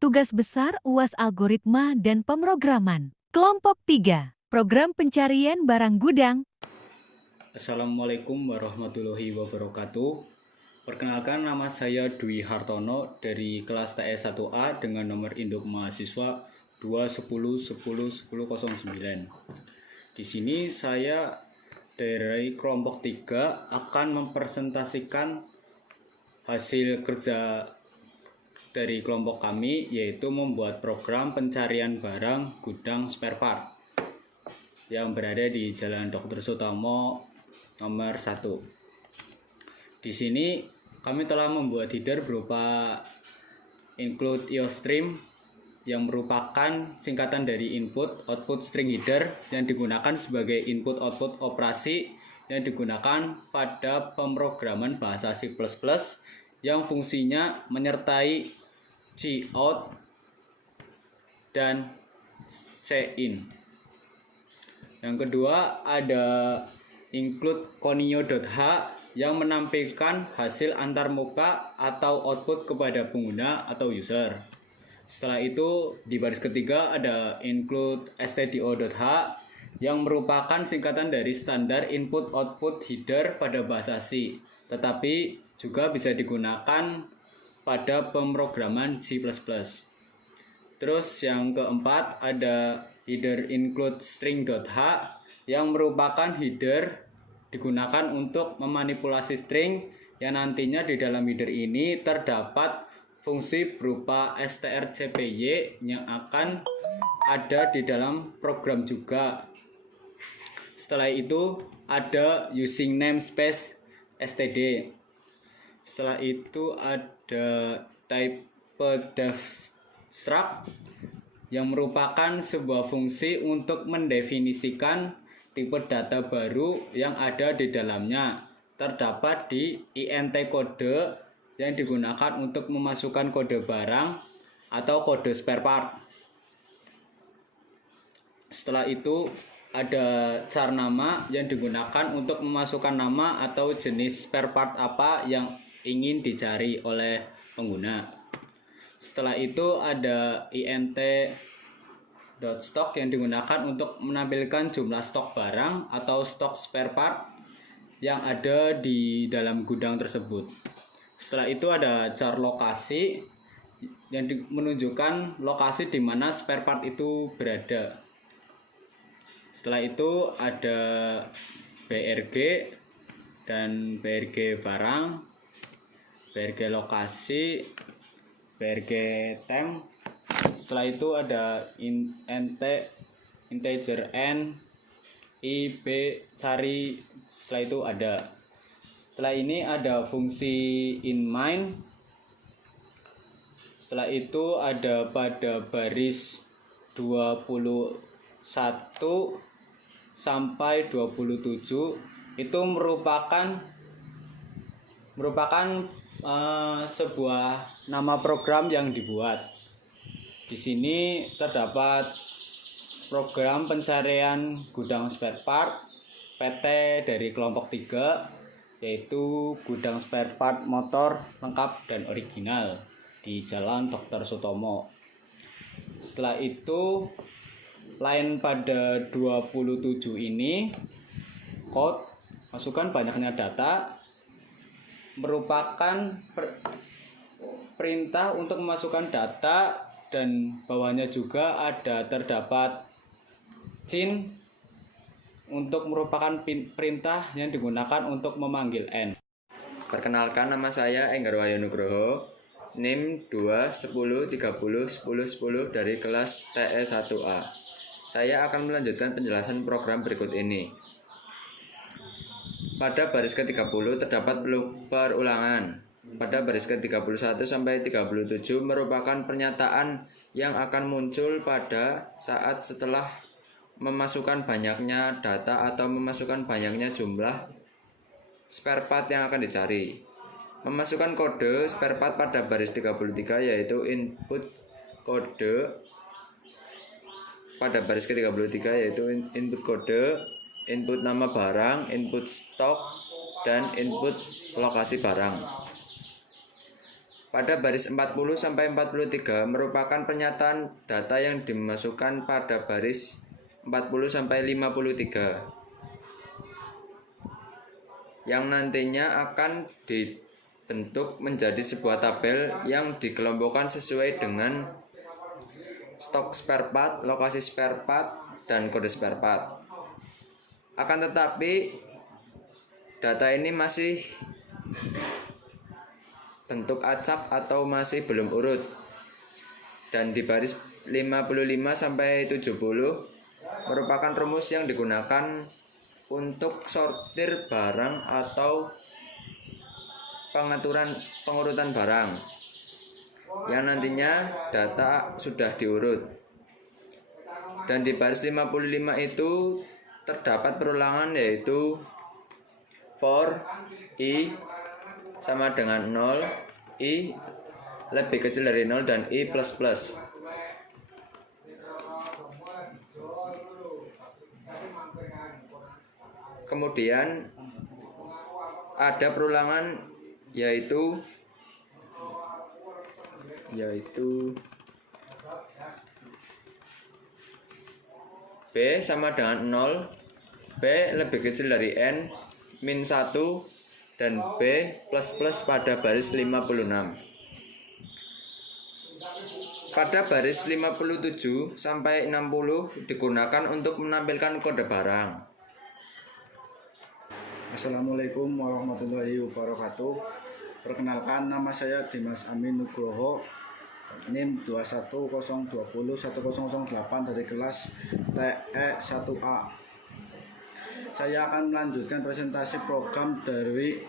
Tugas besar UAS Algoritma dan Pemrograman. Kelompok 3. Program pencarian barang gudang. Assalamualaikum warahmatullahi wabarakatuh. Perkenalkan, nama saya Dwi Hartono dari kelas TS 1A dengan nomor induk mahasiswa 210101009. Di sini saya dari kelompok 3 akan mempresentasikan hasil kerja dari kelompok kami, yaitu membuat program pencarian barang gudang spare part yang berada di Jalan Dr. Sutomo nomor 1. Di sini kami telah membuat header berupa include IOStream yang merupakan singkatan dari input output string header yang digunakan sebagai input output operasi yang digunakan pada pemrograman bahasa C++ yang fungsinya menyertai cout dan cin. Yang kedua ada include conio.h yang menampilkan hasil antarmuka atau output kepada pengguna atau user. Setelah itu di baris ketiga ada include stdio.h yang merupakan singkatan dari standar input output header pada bahasa C, tetapi juga bisa digunakan pada pemrograman C++. Terus yang keempat ada header include string.h yang merupakan header digunakan untuk memanipulasi string yang nantinya di dalam header ini terdapat fungsi berupa strcpy yang akan ada di dalam program juga. Setelah itu ada using namespace std. Setelah itu ada typedef struct yang merupakan sebuah fungsi untuk mendefinisikan tipe data baru yang ada di dalamnya. Terdapat di int kode yang digunakan untuk memasukkan kode barang atau kode spare part. Setelah itu ada char nama yang digunakan untuk memasukkan nama atau jenis spare part apa yang ingin dicari oleh pengguna. Setelah itu ada int.stock yang digunakan untuk menampilkan jumlah stok barang atau stok spare part yang ada di dalam gudang tersebut. Setelah itu ada char lokasi yang menunjukkan lokasi di mana spare part itu berada. Setelah itu ada brg dan brg barang, brg lokasi, brg temp. Setelah itu ada integer n, ib, cari. Setelah itu ada. Setelah ini ada fungsi inMine. Setelah itu ada pada baris 21 sampai 27 itu merupakan sebuah nama program yang dibuat. Di sini terdapat program pencarian gudang spare part PT dari kelompok 3, yaitu gudang spare part motor lengkap dan original di Jalan Dr. Sutomo. Setelah itu line pada 27 ini code masukkan banyaknya data merupakan perintah untuk memasukkan data, dan bawahnya juga ada terdapat cin untuk merupakan perintah yang digunakan untuk memanggil n. Perkenalkan, nama saya Enggar Wahyu Nugroho, NIM 210301010 dari kelas TS 1A. Saya akan melanjutkan penjelasan program berikut ini. Pada baris ke-30 terdapat perulangan. Pada baris ke-31 sampai 37 merupakan pernyataan yang akan muncul pada saat setelah memasukkan banyaknya data atau memasukkan banyaknya jumlah spare part yang akan dicari. Memasukkan kode spare part pada baris 33 yaitu input kode. Pada baris ke-33 yaitu input kode, input nama barang, input stok, dan input lokasi barang. Pada baris 40 sampai 43 merupakan pernyataan data yang dimasukkan pada baris 40 sampai 53 yang nantinya akan dibentuk menjadi sebuah tabel yang dikelompokkan sesuai dengan stok spare part, lokasi spare part, dan kode spare part. Akan tetapi data ini masih bentuk acak atau masih belum urut. Dan di baris 55 sampai 70 merupakan rumus yang digunakan untuk sortir barang atau pengurutan barang yang nantinya data sudah diurut. Dan di baris 55 itu terdapat perulangan, yaitu for i sama dengan 0, i lebih kecil dari 0, dan i plus plus. Kemudian ada perulangan yaitu B sama dengan 0, B lebih kecil dari N, min 1, dan B plus plus pada baris 56. Pada baris 57 sampai 60 digunakan untuk menampilkan kode barang. Assalamualaikum warahmatullahi wabarakatuh. Perkenalkan, nama saya Dimas Amin Nugroho, NIM 210201008 dari kelas TE1A. Saya akan melanjutkan presentasi program dari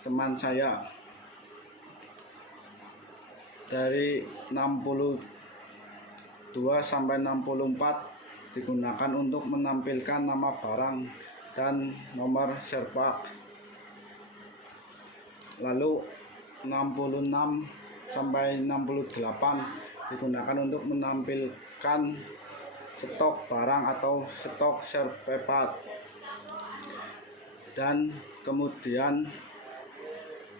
teman saya. Dari 62 sampai 64 digunakan untuk menampilkan nama barang dan nomor serpak. Lalu 66 sampai 68 digunakan untuk menampilkan stok barang atau stok spare part. Dan kemudian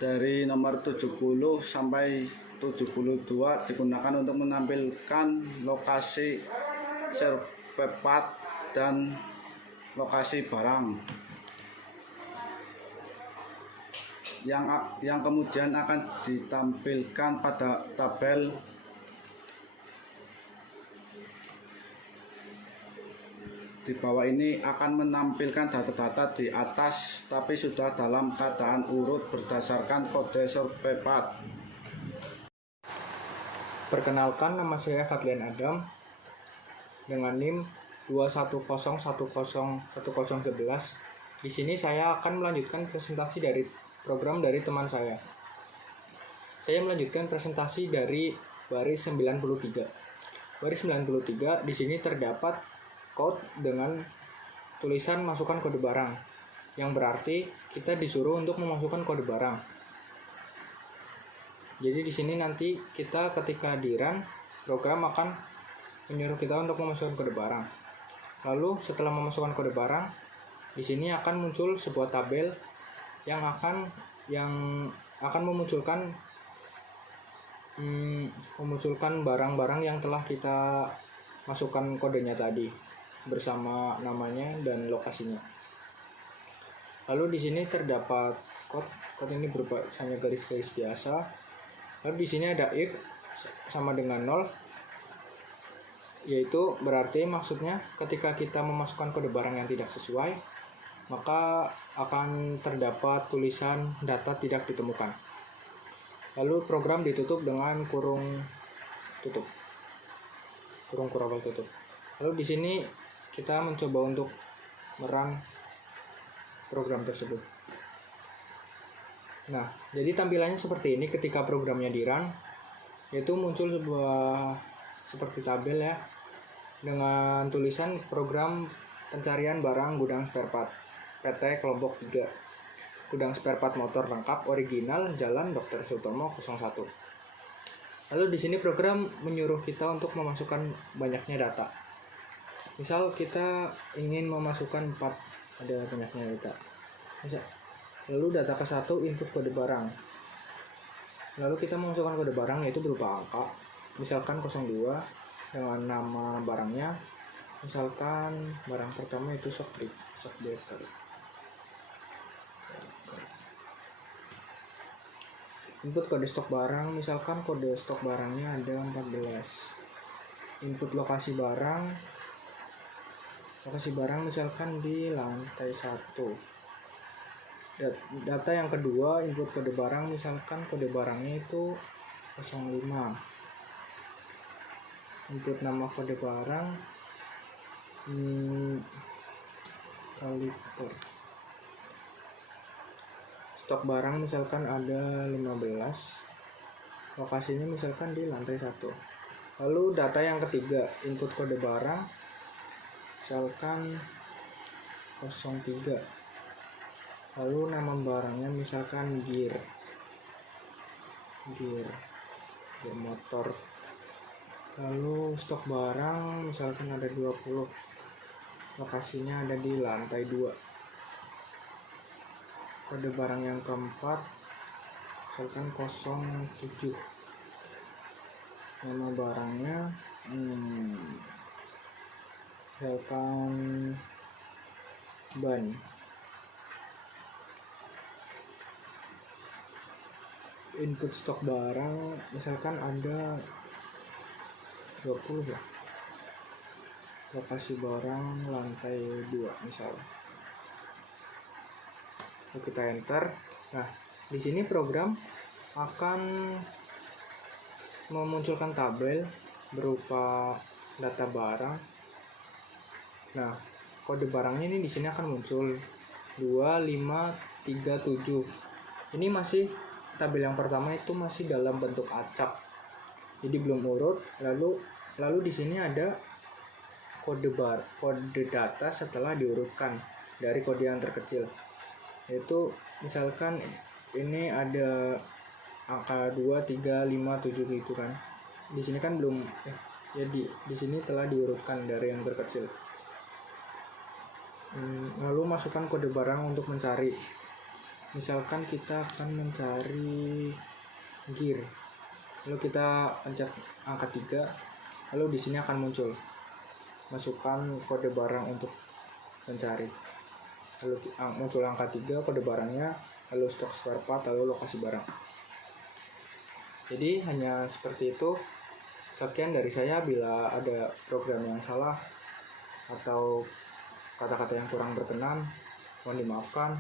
dari nomor 70 sampai 72 digunakan untuk menampilkan lokasi spare part dan lokasi barang yang kemudian akan ditampilkan pada tabel di bawah. Ini akan menampilkan data-data di atas, tapi sudah dalam keadaan urut berdasarkan kode spare part. Perkenalkan, nama saya Fadlian Adam dengan NIM 210101011. Di sini saya akan melanjutkan presentasi dari program dari teman saya. Saya melanjutkan presentasi dari baris 93. Baris 93 di sini terdapat code dengan tulisan masukkan kode barang, yang berarti kita disuruh untuk memasukkan kode barang. Jadi di sini nanti kita ketika di run, program akan menyuruh kita untuk memasukkan kode barang. Lalu setelah memasukkan kode barang, di sini akan muncul sebuah tabel yang akan memunculkan barang-barang yang telah kita masukkan kodenya tadi bersama namanya dan lokasinya. Lalu di sini terdapat kode ini berupa hanya garis-garis biasa. Lalu di sini ada if sama dengan 0, yaitu berarti maksudnya ketika kita memasukkan kode barang yang tidak sesuai, maka akan terdapat tulisan data tidak ditemukan. Lalu program ditutup dengan kurung kurangel tutup. Lalu di sini kita mencoba untuk merun program tersebut. Nah, jadi tampilannya seperti ini ketika programnya di run, yaitu muncul sebuah seperti tabel ya, dengan tulisan program pencarian barang gudang spare part PT kelompok 3, gudang spare part motor lengkap original Jalan Dr. Sutomo 01. Lalu di sini program menyuruh kita untuk memasukkan banyaknya data. Misal kita ingin memasukkan 4, ada banyaknya data. Lalu data ke-1 input kode barang. Lalu kita memasukkan kode barang yaitu berupa angka, misalkan 02 dengan nama barangnya, misalkan barang pertama itu shock breaker. Input kode stok barang, misalkan kode stok barangnya ada 14. Input lokasi barang misalkan di lantai 1. Data yang kedua, input kode barang, misalkan kode barangnya itu 05. Input nama kode barang kaliper. Stok barang misalkan ada 15, lokasinya misalkan di lantai 1. Lalu data yang ketiga, input kode barang misalkan 03. Lalu nama barangnya misalkan gear motor. Lalu stok barang misalkan ada 20, lokasinya ada di lantai 2. Kode barang yang keempat misalkan 07. Nama barangnya misalkan ban. Input stok barang misalkan ada 20 ya. Lokasi barang lantai 2 misalnya. Lalu kita enter. Nah, di sini program akan memunculkan tabel berupa data barang. Nah, kode barangnya ini di sini akan muncul 2537. Ini masih tabel yang pertama itu masih dalam bentuk acak. Jadi belum urut. Lalu di sini ada kode data setelah diurutkan dari kode yang terkecil. Yaitu misalkan ini ada angka 2, 3, 5, 7 gitu kan. Di sini kan belum di sini telah diurutkan dari yang terkecil. Lalu masukkan kode barang untuk mencari. Misalkan kita akan mencari gear. Lalu kita pencet angka 3. Lalu di sini akan muncul. Masukkan kode barang untuk mencari. Lalu muncul angka 3 kode barangnya, lalu stok spare part, lalu lokasi barang. Jadi hanya seperti itu. Sekian dari saya. Bila ada program yang salah atau kata-kata yang kurang berkenan, mohon dimaafkan.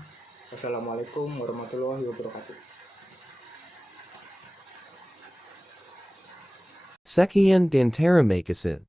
Wassalamualaikum warahmatullahi wabarakatuh. Sekian dan terima kasih.